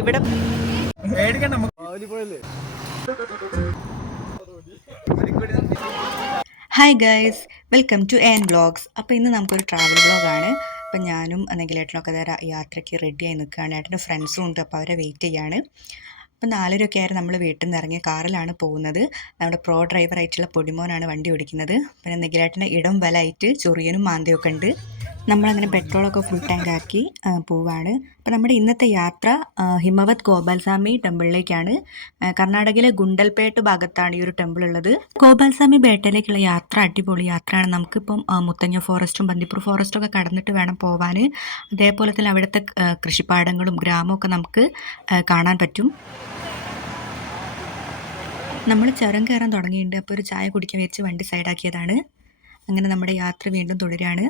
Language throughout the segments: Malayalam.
ഇവിടെ hi guys welcome to N blogs അപ്പോൾ ഇന്ന് നമുക്കൊരു ട്രാവൽ ബ്ലോഗാണ് അപ്പം ഞാനും എന്തെങ്കിലേട്ടനൊക്കെ ഏട്ടനൊക്കെ യാത്രയ്ക്ക് റെഡിയായി നിൽക്കുകയാണ്. ഏട്ടന്റെ ഫ്രണ്ട്സും ഉണ്ട് അപ്പോൾ അവരെ വെയിറ്റ് ചെയ്യാണ്. അപ്പം നാലരയൊക്കെ ആയിരുന്നു നമ്മൾ വീട്ടിൽ നിന്ന് ഇറങ്ങിയ കാറിലാണ് പോകുന്നത്. നമ്മുടെ പ്രോ ഡ്രൈവറായിട്ടുള്ള പൊടിമോനാണ് വണ്ടി ഓടിക്കുന്നത്. പിന്നെ നെഗിലാട്ടിന്റെ ഇടം വലായിട്ട് ചൊറിയനും മാന്തയൊക്കെ ഉണ്ട്. നമ്മളങ്ങനെ പെട്രോളൊക്കെ ഫുൾ ടാങ്ക് ആക്കി പോവാണ്. അപ്പം നമ്മുടെ ഇന്നത്തെ യാത്ര ഹിമവത് ഗോപാൽസ്വാമി ടെമ്പിളിലേക്കാണ്. കർണാടകയിലെ ഗുണ്ടൽപേട്ട് ഭാഗത്താണ് ഈ ഒരു ടെമ്പിൾ ഉള്ളത് ഗോപാൽസ്വാമി ബേട്ടയിലേക്കുള്ള യാത്ര അടിപൊളി യാത്രയാണ്. നമുക്കിപ്പം മുത്തങ്ങ ഫോറസ്റ്റും ബന്ദിപ്പൂർ ഫോറസ്റ്റും ഒക്കെ കടന്നിട്ട് വേണം പോവാൻ അതേപോലെ തന്നെ അവിടുത്തെ കൃഷിപ്പാടങ്ങളും ഗ്രാമമൊക്കെ നമുക്ക് കാണാൻ പറ്റും. നമ്മൾ ചുരം കയറാൻ തുടങ്ങിയിട്ടുണ്ട്. അപ്പോൾ ഒരു ചായ കുടിക്കാൻ വെച്ച് വണ്ടി സൈഡാക്കിയതാണ് അങ്ങനെ നമ്മുടെ യാത്ര വീണ്ടും തുടരുകയാണ്.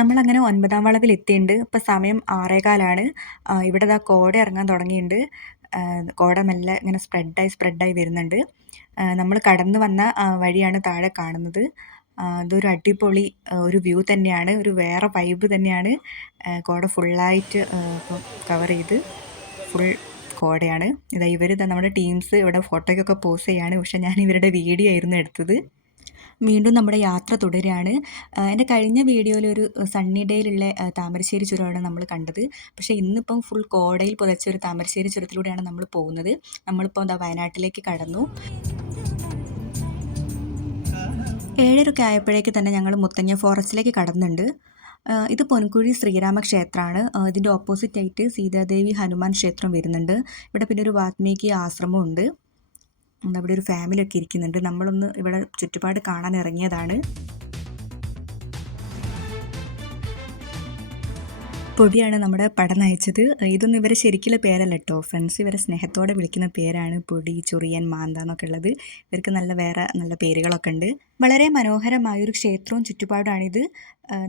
നമ്മളങ്ങനെ ഒൻപതാം വളവിൽ എത്തിയിട്ടുണ്ട്. ഇപ്പം സമയം ആറേകാലാണ്. ഇവിടെ ദാ കോട ഇറങ്ങാൻ തുടങ്ങിയിട്ടുണ്ട്. കോട മെല്ലെ ഇങ്ങനെ സ്പ്രെഡായി സ്പ്രെഡായി വരുന്നുണ്ട്. നമ്മൾ കടന്നു വന്ന വഴിയാണ് താഴെ കാണുന്നത്. ആ, ഇതൊരു അടിപൊളി ഒരു വ്യൂ തന്നെയാണ് ഒരു വേറെ വൈബ് തന്നെയാണ്. കോട ഫുള്ളായിട്ട് ഇപ്പം കവർ ചെയ്ത് ഫുൾ കോടയാണ്. ഇതാ ഇവർ ഇതാ നമ്മുടെ ടീംസ് ഇവിടെ ഫോട്ടോയ്ക്കൊക്കെ പോസ് ചെയ്യാണ്. പക്ഷേ ഞാൻ ഇവരുടെ വീഡിയോ ആയിരുന്നു എടുത്തത്. വീണ്ടും നമ്മുടെ യാത്ര തുടരുകയാണ്. എന്റെ കഴിഞ്ഞ വീഡിയോയിൽ ഒരു സണ്ണി ഡേയിലുള്ള താമരശ്ശേരി ചുരമാണ് നമ്മൾ കണ്ടത്. പക്ഷേ ഇന്നിപ്പം ഫുൾ കോടയിൽ പുതച്ച ഒരു താമരശ്ശേരി ചുരത്തിലൂടെയാണ് നമ്മൾ പോകുന്നത്. നമ്മളിപ്പോൾ എന്താ വയനാട്ടിലേക്ക് കടന്നു. ഏഴരയൊക്കെ ആയപ്പോഴേക്ക് തന്നെ ഞങ്ങൾ മുത്തങ്ങ ഫോറസ്റ്റിലേക്ക് കടന്നുണ്ട്. ഇത് പൊൻകുഴി ശ്രീരാമ ക്ഷേത്രമാണ്. ഇതിന്റെ ഓപ്പോസിറ്റ് ആയിട്ട് സീതാദേവി ഹനുമാൻ ക്ഷേത്രം വരുന്നുണ്ട്. ഇവിടെ പിന്നെ ഒരു വാത്മീകി ആശ്രമം ഉണ്ട്. അവിടെ ഒരു ഫാമിലി ഒക്കെ ഇരിക്കുന്നുണ്ട്. നമ്മളൊന്ന് ഇവിടെ ചുറ്റുപാട് കാണാൻ ഇറങ്ങിയതാണ്. പൊടിയാണ് നമ്മുടെ പടം നയിച്ചത്. ഇതൊന്നും ഇവരെ ശരിക്കുള്ള പേരല്ല കേട്ടോ ഫ്രണ്ട്സ് ഇവരെ സ്നേഹത്തോടെ വിളിക്കുന്ന പേരാണ് പൊടി ചൊറിയൻ മാന്ത എന്നൊക്കെ ഉള്ളത്. ഇവർക്ക് നല്ല വേറെ നല്ല പേരുകളൊക്കെ ഉണ്ട്. വളരെ മനോഹരമായൊരു ക്ഷേത്രവും ചുറ്റുപാടാണിത്.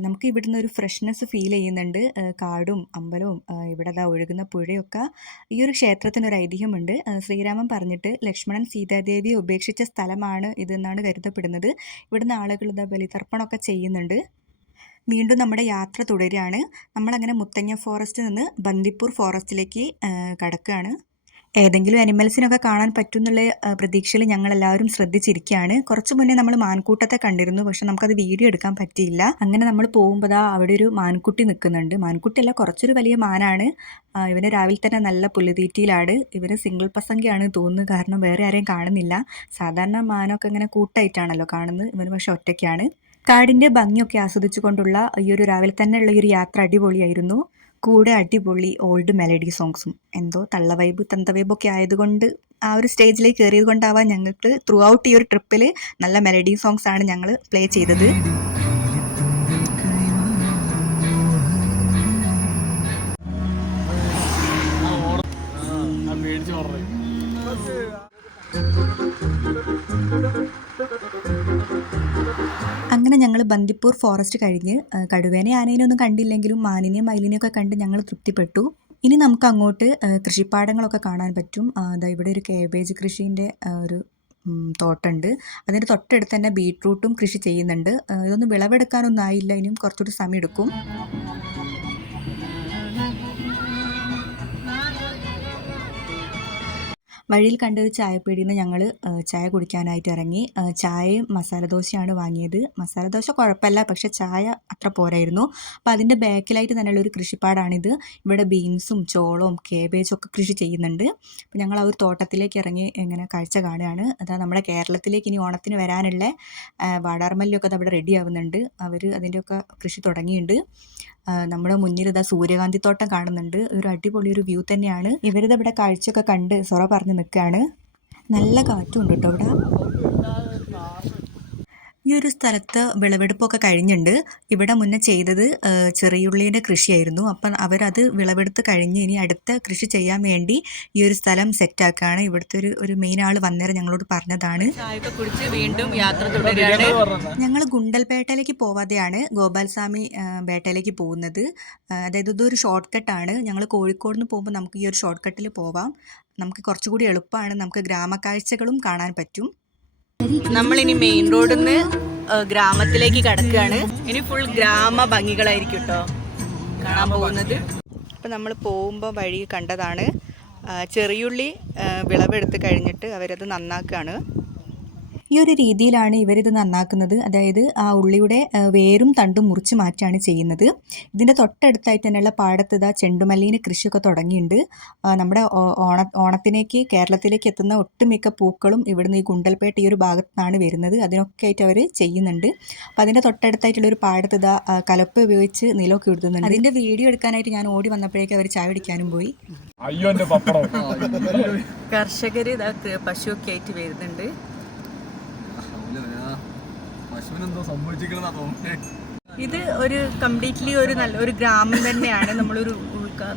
നമുക്ക് ഇവിടുന്ന് ഒരു ഫ്രഷ്നെസ് ഫീൽ ചെയ്യുന്നുണ്ട്. കാടും അമ്പലവും ഇവിടെ ദാ ഒഴുകുന്ന പുഴയൊക്കെ ഈ ഒരു ക്ഷേത്രത്തിനൊരു ഐതിഹ്യമുണ്ട്. ശ്രീരാമൻ പറഞ്ഞിട്ട് ലക്ഷ്മണൻ സീതാദേവിയെ ഉപേക്ഷിച്ച സ്ഥലമാണ് ഇതെന്നാണ് കരുതപ്പെടുന്നത്. ഇവിടുന്ന് ആളുകൾ ഇതാ ബലിതർപ്പണമൊക്കെ ചെയ്യുന്നുണ്ട്. വീണ്ടും നമ്മുടെ യാത്ര തുടരുകയാണ്. നമ്മളങ്ങനെ മുത്തങ്ങ ഫോറസ്റ്റിൽ നിന്ന് ബന്ദിപ്പൂർ ഫോറസ്റ്റിലേക്ക് കടക്കുകയാണ്. ഏതെങ്കിലും അനിമൽസിനൊക്കെ കാണാൻ പറ്റുമെന്നുള്ള പ്രതീക്ഷയിൽ ഞങ്ങളെല്ലാവരും ശ്രദ്ധിച്ചിരിക്കുകയാണ്. കുറച്ച് മുന്നേ നമ്മൾ മാൻകൂട്ടത്തെ കണ്ടിരുന്നു. പക്ഷെ നമുക്കത് വീഡിയോ എടുക്കാൻ പറ്റിയില്ല. അങ്ങനെ നമ്മൾ പോകുമ്പോൾ അവിടെ ഒരു മാൻകുട്ടി നിൽക്കുന്നുണ്ട്. മാൻകുട്ടിയല്ല കുറച്ചൊരു വലിയ മാനാണ്. ഇവന് രാവിലെ തന്നെ നല്ല പുല്ലുതീറ്റിയിലാണ് ഇവന് സിംഗിൾ പസങ്കയാണ് തോന്നുന്നത് കാരണം വേറെ ആരെയും കാണുന്നില്ല. സാധാരണ മാനൊക്കെ ഇങ്ങനെ കൂട്ടായിട്ടാണല്ലോ കാണുന്നത്. ഇവന് പക്ഷെ ഒറ്റയ്ക്കാണ്. കാടിന്റെ ഭംഗിയൊക്കെ ആസ്വദിച്ചുകൊണ്ടുള്ള ഈ ഒരു രാവിലെ തന്നെയുള്ള ഈ ഒരു യാത്ര അടിപൊളിയായിരുന്നു. കൂടെ അടിപൊളി ഓൾഡ് മെലഡി സോങ്സും എന്തോ തള്ള വൈബ് തന്ത വൈബ് ഒക്കെ ആയതുകൊണ്ട് ആ ഒരു സ്റ്റേജിലേക്ക് കയറിയത് കൊണ്ടാവാം ഞങ്ങൾക്ക് ത്രൂ ഔട്ട് ഈ ഒരു ട്രിപ്പിൽ നല്ല മെലഡി സോങ്സ് ആണ് ഞങ്ങൾ പ്ലേ ചെയ്തത്. അങ്ങനെ ഞങ്ങൾ ബന്ദിപ്പൂർ ഫോറസ്റ്റ് കഴിഞ്ഞ് കടുവേനെ ആനേനെയൊന്നും കണ്ടില്ലെങ്കിലും മാനിനെയും മയിലിനെയും ഒക്കെ കണ്ട് ഞങ്ങൾ തൃപ്തിപ്പെട്ടു. ഇനി നമുക്ക് അങ്ങോട്ട് കൃഷിപ്പാടങ്ങളൊക്കെ കാണാൻ പറ്റും. അതാ ഇവിടെ ഒരു കേബേജ് കൃഷീന്റെ ഒരു തോട്ടുണ്ട്. അതിന്റെ തൊട്ടടുത്ത് തന്നെ ബീട്രൂട്ടും കൃഷി ചെയ്യുന്നുണ്ട്. ഇതൊന്നും വിളവെടുക്കാനൊന്നും ആയില്ല. ഇനിയും കുറച്ചുകൂടി സമയം എടുക്കും വഴിയിൽ കണ്ട ഒരു ചായപ്പീടിയിൽ നിന്ന് ഞങ്ങൾ ചായ കുടിക്കാനായിട്ട് ഇറങ്ങി. ചായയും മസാല ദോശയാണ് വാങ്ങിയത്. മസാല ദോശ കുഴപ്പമില്ല പക്ഷേ ചായ അത്ര പോരായിരുന്നു. അപ്പോൾ അതിന്റെ ബാക്കിലായിട്ട് തന്നെയുള്ള ഒരു കൃഷിപ്പാടാണിത്. ഇവിടെ ബീൻസും ചോളവും കേബേജും ഒക്കെ കൃഷി ചെയ്യുന്നുണ്ട്. അപ്പോൾ ഞങ്ങൾ ആ ഒരു തോട്ടത്തിലേക്ക് ഇറങ്ങി ഇങ്ങനെ കാഴ്ച കാണുകയാണ്. അതാ നമ്മുടെ കേരളത്തിലേക്ക് ഇനി ഓണത്തിന് വരാനുള്ള വാടാർമല്ലൊക്കെ അവിടെ റെഡി ആവുന്നുണ്ട്. അവർ അതിന്റെയൊക്കെ കൃഷി തുടങ്ങിയിട്ടുണ്ട്. നമ്മുടെ മുന്നിൽ ഇതാ സൂര്യകാന്തി തോട്ടം കാണുന്നുണ്ട്. ഒരു അടിപൊളി ഒരു വ്യൂ തന്നെയാണ്. ഇവരിത് ഇവിടെ കാഴ്ചയൊക്കെ കണ്ട് സൊറ പറഞ്ഞ് നിൽക്കുകയാണ്. നല്ല കാറ്റുണ്ട് കേട്ടോ ഇവിടെ ഈ ഒരു സ്ഥലത്ത് വിളവെടുപ്പൊക്കെ കഴിഞ്ഞിട്ടുണ്ട് ഇവിടെ മുന്നേ ചെയ്തത് ചെറിയുള്ളിയുടെ കൃഷിയായിരുന്നു. അപ്പം അവരത് വിളവെടുത്ത് കഴിഞ്ഞ് ഇനി അടുത്ത കൃഷി ചെയ്യാൻ വേണ്ടി ഈ ഒരു സ്ഥലം സെറ്റാക്കുകയാണ് ഇവിടുത്തെ ഒരു ഒരു മെയിൻ ആൾ വന്നേരം ഞങ്ങളോട് പറഞ്ഞതാണ്. വീണ്ടും യാത്ര തുടരുകയാണ്. ഞങ്ങൾ ഗുണ്ടൽപേട്ടയിലേക്ക് പോവാതെയാണ് ഗോപാൽസ്വാമി പേട്ടയിലേക്ക് പോകുന്നത്. അതായത് ഇതൊരു ഷോർട്ട് കട്ടാണ് ഞങ്ങൾ കോഴിക്കോട് നിന്ന് പോകുമ്പോൾ നമുക്ക് ഈ ഒരു ഷോർട്ട് കട്ടിൽ പോവാം. നമുക്ക് കുറച്ചുകൂടി എളുപ്പമാണ് നമുക്ക് ഗ്രാമക്കാഴ്ചകളും കാണാൻ പറ്റും. നമ്മളിനി മെയിൻ റോഡിൽ നിന്ന് ഗ്രാമത്തിലേക്ക് കടക്കുകയാണ്. ഇനി ഫുൾ ഗ്രാമ ഭംഗികളായിരിക്കും കേട്ടോ കാണാൻ പോകുന്നത്. ഇപ്പം നമ്മൾ പോകുമ്പോൾ വഴി കണ്ടതാണ്. ചെറിയുള്ളി വിളവെടുത്ത് കഴിഞ്ഞിട്ട് അവരത് നന്നാക്കുകയാണ് ഈ ഒരു രീതിയിലാണ് ഇവരിത് നന്നാക്കുന്നത്. അതായത് ആ ഉള്ളിയുടെ വേരും തണ്ടും മുറിച്ച് മാറ്റാണ് ചെയ്യുന്നത്. ഇതിന്റെ തൊട്ടടുത്തായിട്ട് തന്നെയുള്ള പാടത്ത് ഇതാ ചെണ്ടുമല്ലീന്റെ കൃഷിയൊക്കെ തുടങ്ങിയിട്ടുണ്ട്. നമ്മുടെ ഓണ ഓണത്തിനേക്ക് കേരളത്തിലേക്ക് എത്തുന്ന ഒട്ടുമിക്ക പൂക്കളും ഇവിടുന്ന് ഈ ഗുണ്ടൽപേട്ട ഈ ഒരു ഭാഗത്തു നിന്നാണ് വരുന്നത്. അതിനൊക്കെ ആയിട്ട് അവർ ചെയ്യുന്നുണ്ട്. അപ്പോൾ അതിന്റെ തൊട്ടടുത്തായിട്ടുള്ള ഒരു പാടത്ത് ഇതാ കലപ്പ് ഉപയോഗിച്ച് നിലമൊക്കെ ഇടുന്നുണ്ട് അതിന്റെ വീഡിയോ എടുക്കാനായിട്ട് ഞാൻ ഓടി വന്നപ്പോഴേക്കും അവർ ചായ പിടിക്കാനും പോയി. കർഷകർ ഇതാ പശുവൊക്കെ ആയിട്ട് വരുന്നുണ്ട്. പശുവിനെന്തോ സംഭവിച്ചിരിക്കണെന്നാ ഇത് ഒരു കംപ്ലീറ്റ്ലി ഒരു നല്ല ഒരു ഗ്രാമം തന്നെയാണ്. നമ്മളൊരു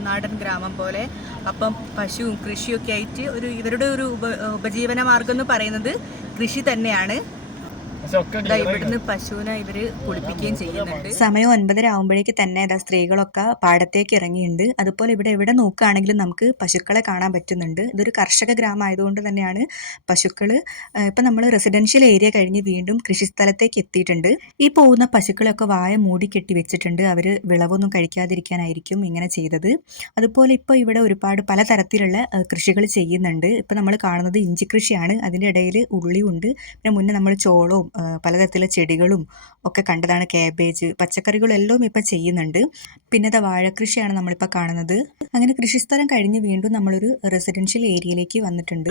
നാടൻ ഗ്രാമം പോലെ. അപ്പം പശുവും കൃഷിയൊക്കെ ആയിട്ട് ഒരു ഇവരുടെ ഒരു ഉപ ഉപജീവന മാർഗം എന്ന് പറയുന്നത് കൃഷി തന്നെയാണ്. ഇവിടുന്ന് പശുവിനെ ഇവർ കുളിപ്പിക്കുകയും ചെയ്യുന്നുണ്ട്. സമയം ഒൻപതര ആകുമ്പോഴേക്ക് തന്നെ അതാ സ്ത്രീകളൊക്കെ പാടത്തേക്ക് ഇറങ്ങിയിട്ടുണ്ട് അതുപോലെ ഇവിടെ എവിടെ നോക്കുകയാണെങ്കിലും നമുക്ക് പശുക്കളെ കാണാൻ പറ്റുന്നുണ്ട്. ഇതൊരു കർഷക ഗ്രാമം ആയതുകൊണ്ട് തന്നെയാണ് പശുക്കൾ ഇപ്പം നമ്മൾ റെസിഡൻഷ്യൽ ഏരിയ കഴിഞ്ഞ് വീണ്ടും കൃഷിസ്ഥലത്തേക്ക് എത്തിയിട്ടുണ്ട്. ഈ പോകുന്ന പശുക്കളൊക്കെ വായ മൂടി കെട്ടി വെച്ചിട്ടുണ്ട്. അവർ വിളവൊന്നും കഴിക്കാതിരിക്കാനായിരിക്കും ഇങ്ങനെ ചെയ്തത്. അതുപോലെ ഇപ്പോൾ ഇവിടെ ഒരുപാട് പലതരത്തിലുള്ള കൃഷികൾ ചെയ്യുന്നുണ്ട്. ഇപ്പം നമ്മൾ കാണുന്നത് ഇഞ്ചി കൃഷിയാണ് അതിന്റെ ഇടയിൽ ഉള്ളിയുണ്ട്. പിന്നെ മുന്നേ നമ്മൾ ചോളവും പലതരത്തിലുള്ള ചെടികളും ഒക്കെ കണ്ടതാണ് കാബേജ് പച്ചക്കറികളും എല്ലാം ഇപ്പം ചെയ്യുന്നുണ്ട്. പിന്നെ ഇതാ വാഴക്കൃഷിയാണ് നമ്മളിപ്പോൾ കാണുന്നത്. അങ്ങനെ കൃഷിസ്ഥലം കഴിഞ്ഞ് വീണ്ടും നമ്മളൊരു റെസിഡൻഷ്യൽ ഏരിയയിലേക്ക് വന്നിട്ടുണ്ട്.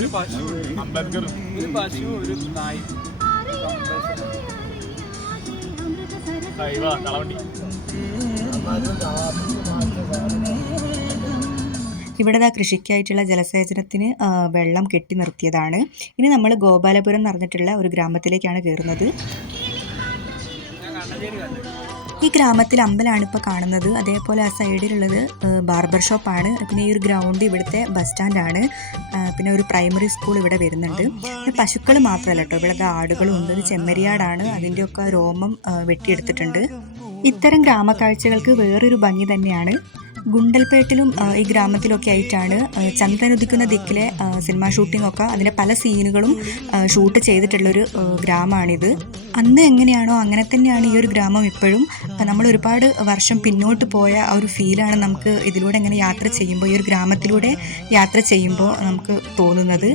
കളവണ്ടി ഇവിടെ ആ കൃഷിക്കായിട്ടുള്ള ജലസേചനത്തിന് വെള്ളം കെട്ടി നിർത്തിയതാണ്. ഇനി നമ്മൾ ഗോപാലപുരം എന്ന് പറഞ്ഞിട്ടുള്ള ഒരു ഗ്രാമത്തിലേക്കാണ് കയറുന്നത്. ഈ ഗ്രാമത്തിൽ അമ്പലമാണ് ഇപ്പോൾ കാണുന്നത്. അതേപോലെ ആ സൈഡിലുള്ളത് ബാർബർ ഷോപ്പാണ്. പിന്നെ ഈ ഒരു ഗ്രൗണ്ട് ഇവിടുത്തെ ബസ് സ്റ്റാൻഡാണ്. പിന്നെ ഒരു പ്രൈമറി സ്കൂൾ ഇവിടെ വരുന്നുണ്ട്. പിന്നെ പശുക്കൾ മാത്രമല്ല കേട്ടോ. ഇവിടെ ആടുകളും ഉണ്ട് ചെമ്മരിയാടാണ്. അതിന്റെയൊക്കെ രോമം വെട്ടിയെടുത്തിട്ടുണ്ട്. ഇത്തരം ഗ്രാമക്കാഴ്ചകൾക്ക് വേറൊരു ഭംഗി തന്നെയാണ്. ഗുണ്ടൽപേട്ടിലും ഈ ഗ്രാമത്തിലൊക്കെ ആയിട്ടാണ് ചന്ദ്രനുദിക്കുന്ന ദിക്കിലെ സിനിമ ഷൂട്ടിംഗ് ഒക്കെ അതിന്റെ പല സീനുകളും ഷൂട്ട് ചെയ്തിട്ടുള്ളൊരു ഗ്രാമമാണിത് അന്ന് എങ്ങനെയാണോ അങ്ങനെ തന്നെയാണ് ഈ ഒരു ഗ്രാമം ഇപ്പോഴും. നമ്മൾ ഒരുപാട് വർഷം പിന്നോട്ട് പോയ ആ ഒരു ഫീലാണ് നമുക്ക് ഇതിലൂടെ എങ്ങനെ യാത്ര ചെയ്യുമ്പോൾ ഈ ഒരു ഗ്രാമത്തിലൂടെ യാത്ര ചെയ്യുമ്പോൾ നമുക്ക് തോന്നുന്നത്.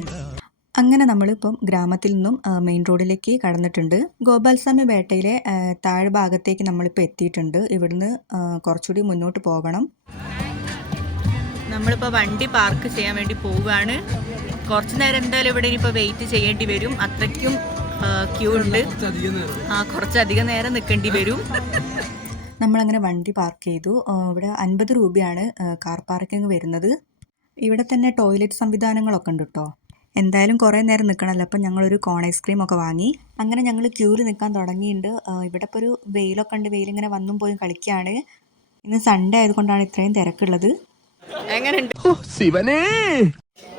അങ്ങനെ നമ്മളിപ്പം ഗ്രാമത്തിൽ നിന്നും മെയിൻ റോഡിലേക്ക് കടന്നിട്ടുണ്ട്. ഗോപാൽസ്വാമി വേട്ടയിലെ താഴ്ഭാഗത്തേക്ക് നമ്മളിപ്പോൾ എത്തിയിട്ടുണ്ട്. ഇവിടുന്ന് കുറച്ചുകൂടി മുന്നോട്ട് പോകണം. നമ്മളിപ്പോൾ വണ്ടി പാർക്ക് ചെയ്യാൻ വേണ്ടി പോവുകയാണ്. കുറച്ച് നേരം എന്തായാലും ഇവിടെ ഇനിയിപ്പോൾ വെയിറ്റ് ചെയ്യേണ്ടി വരും. അത്രയ്ക്കും ക്യൂ ഉണ്ട്. ആ കുറച്ചധികം നേരം നിൽക്കേണ്ടി വരും. നമ്മളങ്ങനെ വണ്ടി പാർക്ക് ചെയ്തു. ഇവിടെ അൻപത് രൂപയാണ് കാർ പാർക്കിംഗ് വരുന്നത്. ഇവിടെ തന്നെ ടോയ്ലറ്റ് സംവിധാനങ്ങളൊക്കെ ഉണ്ട് കേട്ടോ എന്തായാലും കുറേ നേരം നിൽക്കണമല്ലോ. അപ്പം ഞങ്ങളൊരു കോൺ ഐസ്ക്രീം ഒക്കെ വാങ്ങി. അങ്ങനെ ഞങ്ങൾ ക്യൂവിൽ നിൽക്കാൻ തുടങ്ങിയിട്ടുണ്ട് ഇവിടെ ഇപ്പോൾ ഒരു വെയിലൊക്കെ ഉണ്ട്. വെയിലിങ്ങനെ വന്നും പോയും കളിക്കുകയാണ് ഇന്ന് സൺഡേ ആയതുകൊണ്ടാണ് ഇത്രയും തിരക്കുള്ളത്.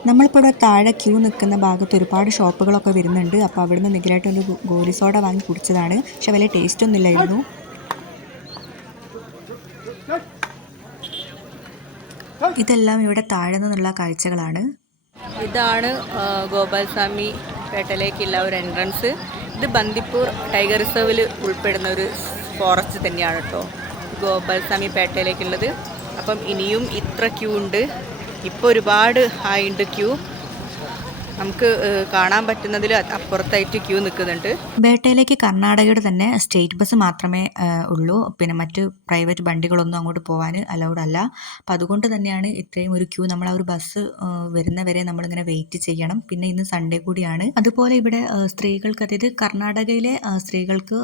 നമ്മളിപ്പോൾ ഇവിടെ താഴെ ക്യൂ നിൽക്കുന്ന ഭാഗത്ത് ഒരുപാട് ഷോപ്പുകളൊക്കെ വരുന്നുണ്ട്. അപ്പോൾ അവിടുന്ന് നിഖിലായിട്ട് ഒരു ഗോലി സോഡ വാങ്ങി കുടിച്ചതാണ്. പക്ഷെ വലിയ ടേസ്റ്റ് ഒന്നും ഇല്ലായിരുന്നു. ഇതെല്ലാം ഇവിടെ താഴെ നിന്നുള്ള കാഴ്ചകളാണ്. ഇതാണ് ഗോപാൽ ഗോപാൽസ്വാമി പേട്ടയിലേക്കുള്ള ഒരു എൻട്രൻസ് ഇത് ബന്ദിപ്പൂർ ടൈഗർ റിസർവിൽ ഉൾപ്പെടുന്ന ഒരു ഫോറസ്റ്റ് തന്നെയാണ് കേട്ടോ ഗോപാൽസ്വാമി പേട്ടയിലേക്കുള്ളത്. അപ്പം ഇനിയും ഇത്ര ക്യൂ ഉണ്ട്. ഇപ്പോൾ ഒരുപാട് ആയിണ്ട് ക്യൂ നമുക്ക് കാണാൻ പറ്റുന്നതിൽ അപ്പുറത്തായിട്ട് ക്യൂ നിൽക്കുന്നുണ്ട്. ബേട്ടയിലേക്ക് കർണാടകയുടെ തന്നെ സ്റ്റേറ്റ് ബസ് മാത്രമേ ഉള്ളൂ. പിന്നെ മറ്റ് പ്രൈവറ്റ് വണ്ടികളൊന്നും അങ്ങോട്ട് പോകാൻ അലൗഡ് അല്ല. അപ്പം അതുകൊണ്ട് തന്നെയാണ് ഇത്രയും ഒരു ക്യൂ നമ്മൾ ആ ഒരു ബസ് വരുന്നവരെ നമ്മളിങ്ങനെ വെയിറ്റ് ചെയ്യണം. പിന്നെ ഇന്ന് സൺഡേ കൂടിയാണ്. അതുപോലെ ഇവിടെ സ്ത്രീകൾക്ക് അതായത് കർണാടകയിലെ സ്ത്രീകൾക്ക്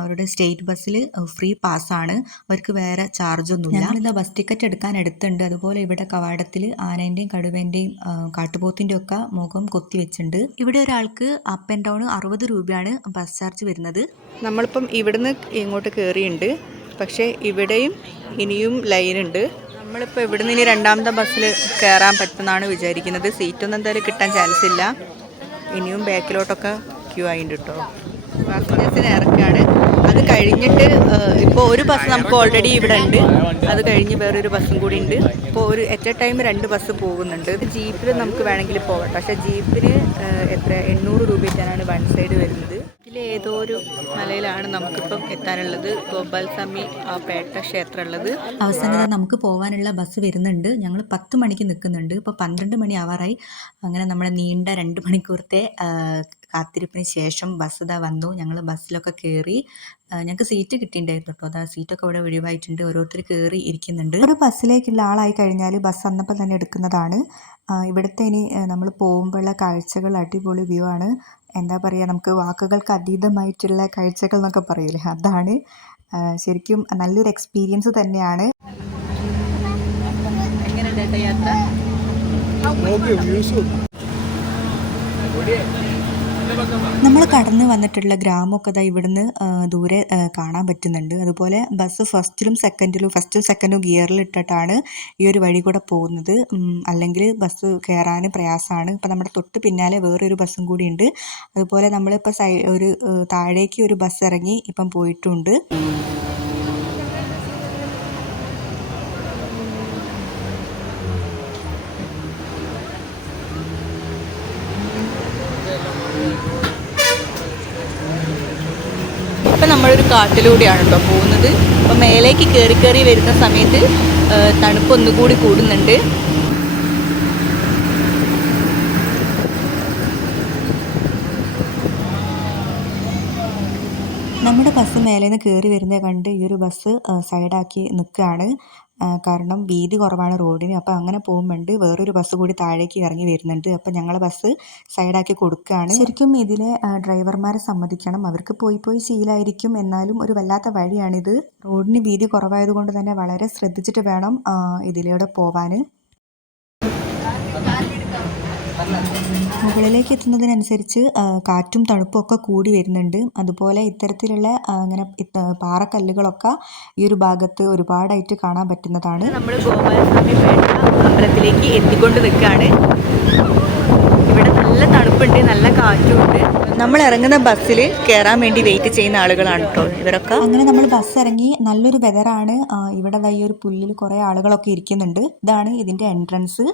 അവരുടെ സ്റ്റേറ്റ് ബസ്സിൽ ഫ്രീ പാസ്സാണ്. അവർക്ക് വേറെ ചാർജ് ഒന്നുമില്ല ഞങ്ങളിതാ ബസ് ടിക്കറ്റ് എടുക്കാൻ എടുത്തുണ്ട്. അതുപോലെ ഇവിടെ കവാടത്തിൽ ആനേന്റെയും കടുവേന്റെയും കാട്ടുപോത്തിന്റെയും ഒക്കെ മുഖം കൊത്തി വെച്ചിട്ടുണ്ട്. ഇവിടെ ഒരാൾക്ക് അപ്പ് ആൻഡ് ഡൗൺ അറുപത് രൂപയാണ് ബസ് ചാർജ് വരുന്നത്. നമ്മളിപ്പം ഇവിടുന്ന് ഇങ്ങോട്ട് കയറിയുണ്ട് പക്ഷേ ഇവിടെയും ഇനിയും ലൈനുണ്ട് നമ്മളിപ്പോൾ ഇവിടുന്ന് ഇനി രണ്ടാമത്തെ ബസ്സിൽ കയറാൻ പറ്റുമെന്നാണ് വിചാരിക്കുന്നത്. സീറ്റൊന്നും എന്തായാലും കിട്ടാൻ ചാൻസ് ഇല്ല. ഇനിയും ബാക്കിലോട്ടൊക്കെ ക്യൂ ആയിട്ടുണ്ട് കേട്ടോ അത് അത് കഴിഞ്ഞിട്ട് ഇപ്പോൾ ഒരു ബസ് നമുക്ക് ഓൾറെഡി ഇവിടെ ഉണ്ട്. അത് കഴിഞ്ഞ് വേറൊരു ബസ്സും കൂടി ഉണ്ട്. ഇപ്പോൾ ഒരു അറ്റ് എ ടൈം രണ്ട് ബസ് പോകുന്നുണ്ട്. ജീപ്പിൽ നമുക്ക് വേണമെങ്കിൽ പോകട്ടെ പക്ഷേ ജീപ്പിന് ഏഹ്, എത്ര എണ്ണൂറ് രൂപയ്ക്കാണ് വൺ സൈഡ് വരുന്നത് ഇതിൽ ഏതോ ഒരു മലയിലാണ് നമുക്കിപ്പം എത്താനുള്ളത്. ഗോപാൽ സ്വാമി ആ പേട്ട ക്ഷേത്രം ഉള്ളത് അവസാനം നമുക്ക് പോകാനുള്ള ബസ് വരുന്നുണ്ട്. ഞങ്ങൾ പത്ത് മണിക്ക് നിൽക്കുന്നുണ്ട്. ഇപ്പോൾ പന്ത്രണ്ട് മണി ആവാറായി. അങ്ങനെ നമ്മുടെ നീണ്ട രണ്ട് മണിക്കൂറത്തെ കാത്തിരിപ്പിന് ശേഷം ബസ് ഇതാ വന്നു. ഞങ്ങൾ ബസ്സിലൊക്കെ കയറി ഞങ്ങൾക്ക് സീറ്റ് കിട്ടിയിട്ടുണ്ടായിരുന്നു കേട്ടോ. അതാ സീറ്റൊക്കെ ഇവിടെ ഒഴിവായിട്ടുണ്ട്. ഓരോരുത്തർ കയറി ഇരിക്കുന്നുണ്ട്. ഒരു ബസ്സിലേക്കുള്ള ആളായി കഴിഞ്ഞാൽ ബസ് അന്നപ്പം തന്നെ എടുക്കുന്നതാണ്. ഇവിടുത്തെ ഇനി നമ്മൾ പോകുമ്പോഴുള്ള കാഴ്ചകൾ അടിപൊളി വ്യൂ ആണ്. എന്താ പറയുക നമുക്ക് വാക്കുകൾക്ക് അതീതമായിട്ടുള്ള കാഴ്ചകൾ എന്നൊക്കെ പറയൂലേ? അതാണ് ശരിക്കും നല്ലൊരു എക്സ്പീരിയൻസ് തന്നെയാണ്. എങ്ങനെയുണ്ട് യാത്ര? നമ്മൾ കടന്നു വന്നിട്ടുള്ള ഗ്രാമമൊക്കെ ദാ ഇവിടുന്ന് ദൂരെ കാണാൻ പറ്റുന്നുണ്ട്. അതുപോലെ ബസ് ഫസ്റ്റിലും സെക്കൻഡിലും ഫസ്റ്റും സെക്കൻഡും ഗിയറിൽ ഇട്ടിട്ടാണ് ഈ ഒരു വഴി കൂടെ പോകുന്നത്. അല്ലെങ്കിൽ ബസ് കയറാൻ പ്രയാസമാണ് ഇപ്പം നമ്മുടെ തൊട്ട് പിന്നാലെ വേറൊരു ബസ്സും കൂടി ഉണ്ട്. അതുപോലെ നമ്മളിപ്പോൾ സൈ ഒരു താഴേക്ക് ഒരു ബസ് ഇറങ്ങി ഇപ്പം പോയിട്ടുണ്ട്. നമ്മളൊരു കാട്ടിലൂടെയാണ് കേട്ടോ പോകുന്നത്. അപ്പം മേലേക്ക് കയറി കയറി വരുന്ന സമയത്ത് തണുപ്പ് ഒന്നുകൂടി കൂടുന്നുണ്ട്. നമ്മുടെ ബസ് മേലെ നിന്ന് കയറി വരുന്നത് കണ്ട് ഈ ഒരു ബസ് സൈഡാക്കി നിൽക്കുകയാണ് കാരണം വീതി കുറവാണ് റോഡിന്. അപ്പോൾ അങ്ങനെ പോകുമ്പോണ്ട് വേറൊരു ബസ് കൂടി താഴേക്ക് ഇറങ്ങി വരുന്നുണ്ട്. അപ്പോൾ ഞങ്ങളെ ബസ് സൈഡാക്കി കൊടുക്കുകയാണ് ശരിക്കും ഇതിലെ ഡ്രൈവർമാരെ സമ്മതിക്കണം. അവർക്ക് പോയി പോയി ശീലമായിരിക്കും എന്നാലും ഒരു വല്ലാത്ത വഴിയാണിത്. റോഡിന് വീതി കുറവായതുകൊണ്ട് തന്നെ വളരെ ശ്രദ്ധിച്ചിട്ട് വേണം ഇതിലൂടെ പോവാൻ മുകളിലേക്ക് എത്തുന്നതിനനുസരിച്ച് കാറ്റും തണുപ്പും ഒക്കെ കൂടി വരുന്നുണ്ട് അതുപോലെ ഇത്തരത്തിലുള്ള അങ്ങനെ പാറക്കല്ലുകളൊക്കെ ഈ ഒരു ഭാഗത്ത് ഒരുപാടായിട്ട് കാണാൻ പറ്റുന്നതാണ് നമ്മൾ ഗോപാലസ്വാമി പേട്ട അമ്പലത്തിലേക്ക് എത്തിക്കൊണ്ട് നിൽക്കുകയാണ് ഇവിടെ നല്ല തണുപ്പുണ്ട് നല്ല കാറ്റുമുണ്ട് നമ്മൾ ഇറങ്ങുന്ന ബസ്സിൽ കയറാൻ വേണ്ടി വെയിറ്റ് ചെയ്യുന്ന ആളുകളാണ് കേട്ടോ ഇവരൊക്കെ അങ്ങനെ നമ്മൾ ബസ് ഇറങ്ങി നല്ലൊരു വെതറാണ് ഇവിടെ ഈ ഒരു പുല്ലിൽ കുറേ ആളുകളൊക്കെ ഇരിക്കുന്നുണ്ട് ഇതാണ് ഇതിന്റെ എൻട്രൻസ്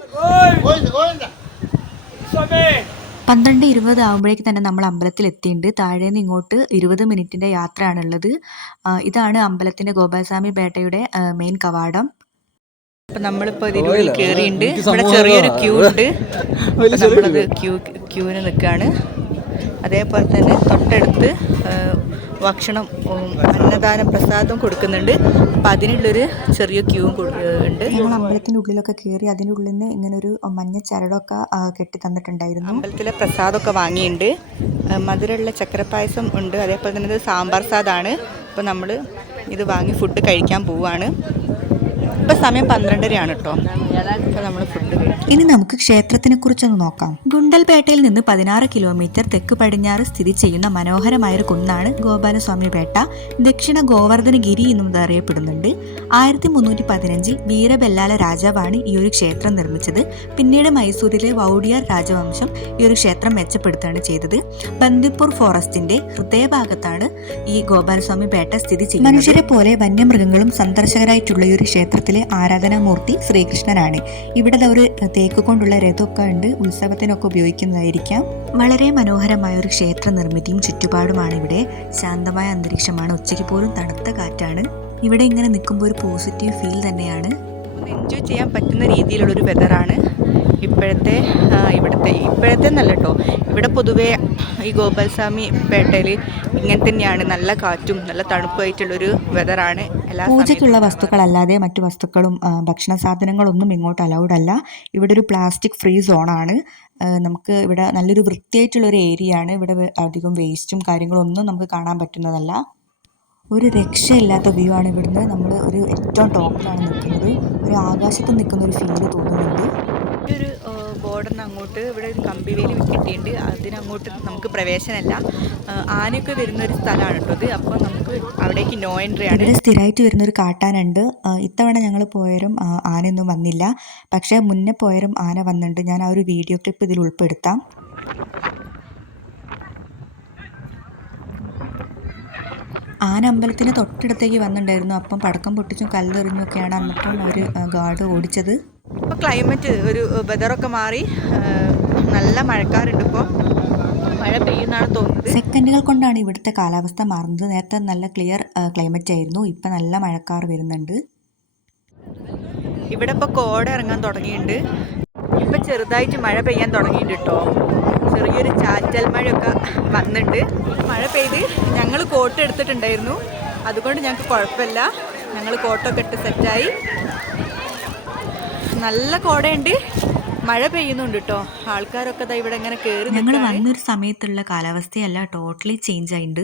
പന്ത്രണ്ട്. ഇരുപത് ആകുമ്പോഴേക്ക് തന്നെ നമ്മൾ അമ്പലത്തിൽ എത്തിയിട്ടുണ്ട് താഴേന്ന് ഇങ്ങോട്ട് ഇരുപത് മിനിറ്റിന്റെ യാത്രയാണുള്ളത്. ഇതാണ് അമ്പലത്തിന്റെ ഗോപാലസ്വാമി പേട്ടയുടെ മെയിൻ കവാടം. അപ്പൊ നമ്മളിപ്പോ ഇതിനുള്ളിൽ കയറിയിട്ടുണ്ട് ഇവിടെ ചെറിയൊരു ക്യൂ ഉണ്ട്. നമ്മളത് ക്യൂ ക്യൂവിന് നിൽക്കുകയാണ്. അതേപോലെ തന്നെ തൊട്ടടുത്ത് ഭക്ഷണം അന്നദാനം പ്രസാദം കൊടുക്കുന്നുണ്ട്. അപ്പം അതിനുള്ളൊരു ചെറിയ ക്യൂ ഉണ്ട്. ഞങ്ങൾ അമ്പലത്തിന്റെ ഉള്ളിലൊക്കെ കയറി അതിനുള്ളിൽ ഉള്ളിൽ നിന്ന് ഇങ്ങനെ ഒരു മഞ്ഞ ചരടൊക്കെ കെട്ടി തന്നിട്ടുണ്ടായിരുന്നു. അമ്പലത്തിലെ പ്രസാദമൊക്കെ വാങ്ങിയിട്ടുണ്ട് മധുരമുള്ള ചക്കരപ്പായസം ഉണ്ട്. അതേപോലെ തന്നെ ഇത് സാമ്പാർ സാദാണ്. അപ്പോൾ നമ്മൾ ഇത് വാങ്ങി ഫുഡ് കഴിക്കാൻ പോവാണ്. ഇപ്പം സമയം പന്ത്രണ്ടരയാണ് കേട്ടോ അപ്പോൾ നമ്മൾ ഫുഡ് കഴിക്കും ഇനി നമുക്ക് ക്ഷേത്രത്തിനെ കുറിച്ചൊന്ന് നോക്കാം. ഗുണ്ടൽപേട്ടയിൽ നിന്ന് പതിനാറ് കിലോമീറ്റർ തെക്ക് പടിഞ്ഞാറ് സ്ഥിതി ചെയ്യുന്ന മനോഹരമായ ഒരു കുന്നാണ് ഗോപാലസ്വാമി പേട്ട. ദക്ഷിണ ഗോവർദ്ധനഗിരി എന്നും അറിയപ്പെടുന്നുണ്ട്. ആയിരത്തി മുന്നൂറ്റി പതിനഞ്ചിൽ വീരബെല്ലാല രാജാവാണ് ഈ ഒരു ക്ഷേത്രം നിർമ്മിച്ചത്. പിന്നീട് മൈസൂരിലെ വൗഡിയാർ രാജവംശം ഈ ഒരു ക്ഷേത്രം മെച്ചപ്പെടുത്തുകയാണ് ചെയ്തത്. ബന്ദിപ്പൂർ ഫോറസ്റ്റിന്റെ ഹൃദയഭാഗത്താണ് ഈ ഗോപാലസ്വാമി പേട്ട സ്ഥിതി ചെയ്യുന്നത്. മനുഷ്യരെ പോലെ വന്യമൃഗങ്ങളും സന്ദർശകരായിട്ടുള്ള ഈ ഒരു ക്ഷേത്രത്തിലെ ആരാധനാമൂർത്തി ശ്രീകൃഷ്ണനാണ്. ഇവിടെ ഒരു തേക്ക് കൊണ്ടുള്ള രഥമൊക്കെ ഉണ്ട്. ഉത്സവത്തിനൊക്കെ ഉപയോഗിക്കുന്നതായിരിക്കാം. വളരെ മനോഹരമായ ഒരു ക്ഷേത്ര നിർമ്മിതിയും ചുറ്റുപാടുമാണ് ഇവിടെ. ശാന്തമായ അന്തരീക്ഷമാണ്. ഉച്ചയ്ക്ക് പോലും തണുത്ത കാറ്റാണ്. ഇവിടെ ഇങ്ങനെ നിൽക്കുമ്പോൾ ഒരു പോസിറ്റീവ് ഫീൽ തന്നെയാണ്. എൻജോയ് ചെയ്യാൻ പറ്റുന്ന രീതിയിലുള്ളൊരു വെതറാണ് ഇപ്പോഴത്തെ ഇവിടുത്തെ ഇപ്പോഴത്തെ നല്ല കേട്ടോ. ഇവിടെ പൊതുവേ ഈ ഗോപാൽസ്വാമി പേട്ടയിൽ ഇങ്ങനെ തന്നെയാണ്. നല്ല കാറ്റും നല്ല തണുപ്പായിട്ടുള്ളൊരു വെതറാണ് എല്ലാ പൂജയ്ക്കുള്ള വസ്തുക്കളല്ലാതെ മറ്റു വസ്തുക്കളും ഭക്ഷണ സാധനങ്ങളൊന്നും ഇങ്ങോട്ട് അലൗഡ് അല്ല. ഇവിടെ ഒരു പ്ലാസ്റ്റിക് ഫ്രീ സോണാണ് നമുക്ക് ഇവിടെ നല്ലൊരു വൃത്തിയായിട്ടുള്ളൊരു ഏരിയ ആണ്. ഇവിടെ അധികം വേസ്റ്റും കാര്യങ്ങളൊന്നും നമുക്ക് കാണാൻ പറ്റുന്നതല്ല. ഒരു രക്ഷയില്ലാത്ത വ്യൂ ആണ് ഇവിടുന്ന്. നമ്മൾ ഒരു ഏറ്റവും ടോപ്പിലാണ് നിൽക്കുന്നത്. ഒരു ആകാശത്ത് നിൽക്കുന്ന ഒരു ഫീൽ തോന്നുന്നുണ്ട്. ഒരു ബോർഡറിന് അങ്ങോട്ട് ഇവിടെ ഒരു കമ്പിവേലി കിട്ടിയിട്ടുണ്ട്. അതിനങ്ങോട്ട് നമുക്ക് പ്രവേശനമല്ല. ആനയൊക്കെ വരുന്ന ഒരു സ്ഥലമാണ് കേട്ടോ ഇത്. അപ്പോൾ നമുക്ക് അവിടേക്ക് നോ എൻട്രി ആണ്. ഇവിടെ സ്ഥിരമായിട്ട് വരുന്നൊരു കാട്ടാനുണ്ട്. ഇത്തവണ ഞങ്ങൾ പോയരും ആ, ആനയൊന്നും വന്നില്ല. പക്ഷേ മുന്നേ പോയരും ആന വന്നിട്ടുണ്ട്. ഞാൻ ആ ഒരു വീഡിയോ ക്ലിപ്പ് ഇതിൽ ഉൾപ്പെടുത്താം. ആന അമ്പലത്തിന് തൊട്ടടുത്തേക്ക് വന്നിട്ടുണ്ടായിരുന്നു. അപ്പം പടക്കം പൊട്ടിച്ചും കല്ലെറിഞ്ഞും ഒക്കെയാണ് അന്നിട്ടും അവർ ഗാർഡ് ഓടിച്ചത്. ഇപ്പോൾ ക്ലൈമറ്റ് ഒരു വെതറൊക്കെ മാറി. നല്ല മഴക്കാറുണ്ട് ഇപ്പോൾ മഴ പെയ്യുന്നാണ് തോന്നുന്നത്. സെക്കൻഡുകൾ കൊണ്ടാണ് ഇവിടുത്തെ കാലാവസ്ഥ മാറുന്നത്. നേരത്തെ നല്ല ക്ലിയർ ക്ലൈമറ്റ് ആയിരുന്നു. ഇപ്പം നല്ല മഴക്കാർ വരുന്നുണ്ട്. ഇവിടെ ഇപ്പോൾ കോട ഇറങ്ങാൻ തുടങ്ങിയിട്ടുണ്ട്. ഇപ്പം ചെറുതായിട്ട് മഴ പെയ്യാൻ തുടങ്ങിയിട്ടുണ്ട് കേട്ടോ. ചെറിയൊരു ചാറ്റൽ മഴയൊക്കെ വന്നിട്ടുണ്ട്. മഴ പെയ്ത് ഞങ്ങൾ കോട്ട് എടുത്തിട്ടുണ്ടായിരുന്നു. അതുകൊണ്ട് ഞങ്ങൾക്ക് കുഴപ്പമില്ല. ഞങ്ങൾ കോട്ടൊക്കെ ഇട്ട് സെറ്റായി. നല്ല കോടയുണ്ട്. മഴ പെയ്യുന്നുണ്ട് കേട്ടോ ആൾക്കാരൊക്കെ ഇവിടെ ഇങ്ങനെ കയറി ഞങ്ങൾ. വന്നൊരു സമയത്തുള്ള കാലാവസ്ഥയല്ല ടോട്ടലി ചേഞ്ച് ആയിട്ടുണ്ട്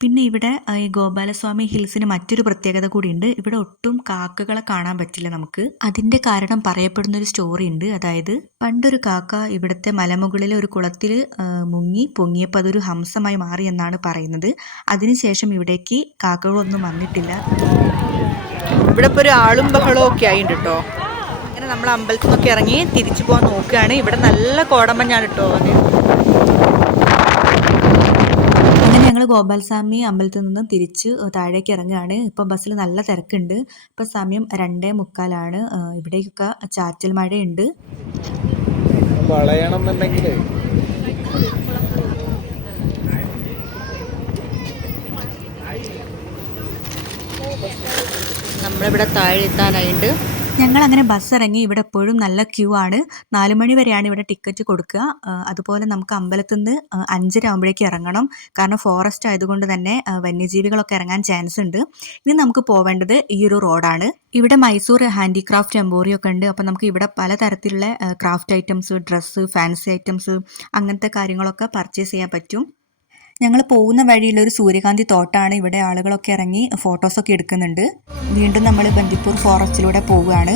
പിന്നെ ഇവിടെ ഈ ഗോപാലസ്വാമി ഹിൽസിന് മറ്റൊരു പ്രത്യേകത കൂടിയുണ്ട്. ഇവിടെ ഒട്ടും കാക്കകളെ കാണാൻ പറ്റില്ല നമുക്ക്. അതിന്റെ കാരണം പറയപ്പെടുന്ന ഒരു സ്റ്റോറി ഉണ്ട്. അതായത് പണ്ടൊരു കാക്ക ഇവിടുത്തെ മലമുകളിലെ ഒരു കുളത്തിൽ മുങ്ങി പൊങ്ങിയപ്പോൾ അതൊരു ഹംസമായി മാറി എന്നാണ് പറയുന്നത്. അതിനുശേഷം ഇവിടേക്ക് കാക്കകളൊന്നും വന്നിട്ടില്ല. ഇവിടെ ഇപ്പോൾ ഒരു ആളും ബഹളവും ഒക്കെ ആയിട്ടുണ്ട് കേട്ടോ അങ്ങനെ നമ്മൾ അമ്പലത്തിൽ നിന്നൊക്കെ ഇറങ്ങി തിരിച്ചു പോകാൻ നോക്കുകയാണ്. ഇവിടെ നല്ല കോടമഞ്ഞാണ് കേട്ടോ അങ്ങനെ ഞങ്ങൾ ഗോപാൽസ്വാമി അമ്പലത്തിൽ നിന്ന് തിരിച്ച് താഴേക്ക് ഇറങ്ങുകയാണ്. ഇപ്പം ബസ്സിൽ നല്ല തിരക്കുണ്ട്. ഇപ്പം സമയം രണ്ടേ മുക്കാലാണ്. ഇവിടേക്കൊക്കെ ചാറ്റൽ മഴയുണ്ട്. നമ്മളിവിടെ താഴെ എത്താനായിട്ട് ഞങ്ങൾ അങ്ങനെ ബസ് ഇറങ്ങി ഇവിടെ എപ്പോഴും നല്ല ക്യൂ ആണ്. നാല് മണി വരെയാണ് ഇവിടെ ടിക്കറ്റ് കൊടുക്കുക. അതുപോലെ നമുക്ക് അമ്പലത്തിൽ നിന്ന് അഞ്ചര ആകുമ്പോഴേക്ക് ഇറങ്ങണം. കാരണം ഫോറസ്റ്റ് ആയതുകൊണ്ട് തന്നെ വന്യജീവികളൊക്കെ ഇറങ്ങാൻ ചാൻസ് ഉണ്ട്. ഇനി നമുക്ക് പോവേണ്ടത് ഈ ഒരു റോഡാണ് ഇവിടെ മൈസൂർ ഹാൻഡിക്രാഫ്റ്റ് എംബോറിയം ഒക്കെ ഉണ്ട്. അപ്പോൾ നമുക്ക് ഇവിടെ പലതരത്തിലുള്ള craft items dress fancy items അങ്ങനത്തെ കാര്യങ്ങളൊക്കെ പർച്ചേസ് ചെയ്യാൻ പറ്റും. ഞങ്ങൾ പോകുന്ന വഴിയിൽ ഒരു സൂര്യകാന്തി തോട്ടാണ്. ഇവിടെ ആളുകളൊക്കെ ഇറങ്ങി ഫോട്ടോസൊക്കെ എടുക്കുന്നുണ്ട്. വീണ്ടും നമ്മൾ ബന്ദിപ്പൂർ ഫോറസ്റ്റിലൂടെ പോവുകയാണ്.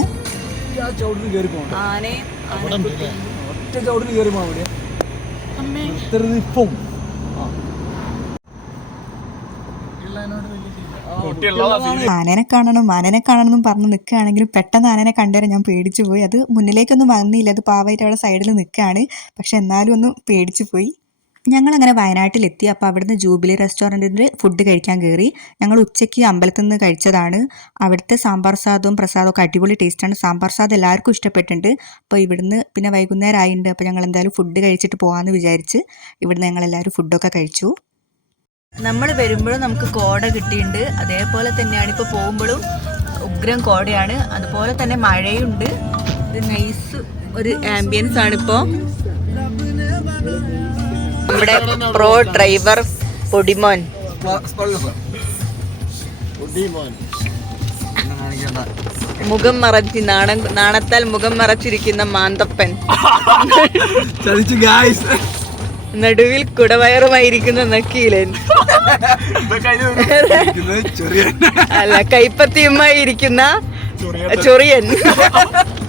ആനനെ കാണണം ആനനെ കാണണം എന്നും പറഞ്ഞ് നിൽക്കുകയാണെങ്കിലും പെട്ടെന്ന് ആനനെ കണ്ടുവരാൻ ഞാൻ പേടിച്ചു പോയി അത് മുന്നിലേക്കൊന്നും വന്നില്ല. അത് പാവായിട്ട് അവിടെ സൈഡിൽ നിൽക്കുകയാണ്. പക്ഷെ എന്നാലും ഒന്ന് പേടിച്ചു പോയി ഞങ്ങൾ അങ്ങനെ വയനാട്ടിലെത്തി. അപ്പോൾ അവിടുന്ന് ജൂബിലി റെസ്റ്റോറന്റിൽ ഫുഡ് കഴിക്കാൻ കയറി. ഞങ്ങൾ ഉച്ചയ്ക്ക് അമ്പലത്തിൽ നിന്ന് കഴിച്ചതാണ്. അവിടുത്തെ സാമ്പാർ സാദവും പ്രസാദവും ഒക്കെ അടിപൊളി ടേസ്റ്റാണ് സാമ്പാർ സാദം എല്ലാവർക്കും ഇഷ്ടപ്പെട്ടിട്ടുണ്ട്. അപ്പോൾ ഇവിടുന്ന് പിന്നെ വൈകുന്നേരം ആയിട്ടുണ്ട് അപ്പോൾ ഞങ്ങൾ എന്തായാലും ഫുഡ് കഴിച്ചിട്ട് പോകാമെന്ന് വിചാരിച്ച് ഇവിടുന്ന് ഞങ്ങൾ എല്ലാവരും ഫുഡൊക്കെ കഴിച്ചു. നമ്മൾ വരുമ്പോഴും നമുക്ക് കോട കിട്ടിയിട്ടുണ്ട് അതേപോലെ തന്നെയാണ് ഇപ്പോൾ പോകുമ്പോഴും ഉഗ്രം കോടയാണ്. അതുപോലെ തന്നെ മഴയുണ്ട്. ഇത് നൈസ് ഒരു ആംബിയൻസ് ആണ് ഇപ്പോൾ നമ്മുടെ പ്രോ ഡ്രൈവർ പൊടിമോൻ. മുഖം മറച്ച് നാണം നാണത്താൽ മുഖം മറച്ചിരിക്കുന്ന മാന്തപ്പൻ. നടുവിൽ കുടവയറുമായിരിക്കുന്ന നക്കീലൻ. അല്ല കൈപ്പത്തിയുമായി ഇരിക്കുന്ന ചൊറിയൻ.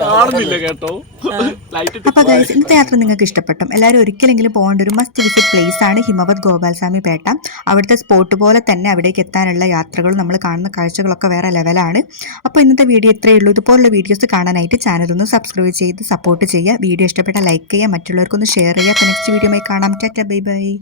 കാണുന്നില്ല കേട്ടോ. ലൈറ്റ് അപ്പോൾ ഗൈസ് ഇന്നത്തെ യാത്ര നിങ്ങൾക്ക് ഇഷ്ടപ്പെട്ടു. എല്ലാവരും ഒരിക്കലെങ്കിലും പോകേണ്ട ഒരു മസ്റ്റ് വിസിറ്റ് പ്ലേസ് ആണ് ഹിമവത് ഗോപാൽസ്വാമി പേട്ട. അവിടുത്തെ സ്പോട്ട് പോലെ തന്നെ അവിടേക്ക് എത്താനുള്ള യാത്രകൾ നമ്മൾ കാണുന്ന കാഴ്ചകളൊക്കെ വേറെ ലെവലാണ് അപ്പോൾ ഇന്നത്തെ വീഡിയോ ഇത്രയേ ഉള്ളൂ. ഇതുപോലുള്ള വീഡിയോസ് കാണാനായിട്ട് ചാനൽ ഒന്ന് സബ്സ്ക്രൈബ് ചെയ്ത് സപ്പോർട്ട് ചെയ്യുക. വീഡിയോ ഇഷ്ടപ്പെട്ട ലൈക്ക് ചെയ്യുക. മറ്റുള്ളവർക്കൊന്ന് ഷെയർ ചെയ്യുക. അപ്പോൾ നെക്സ്റ്റ് വീഡിയോ കാണാം. Tata bye bye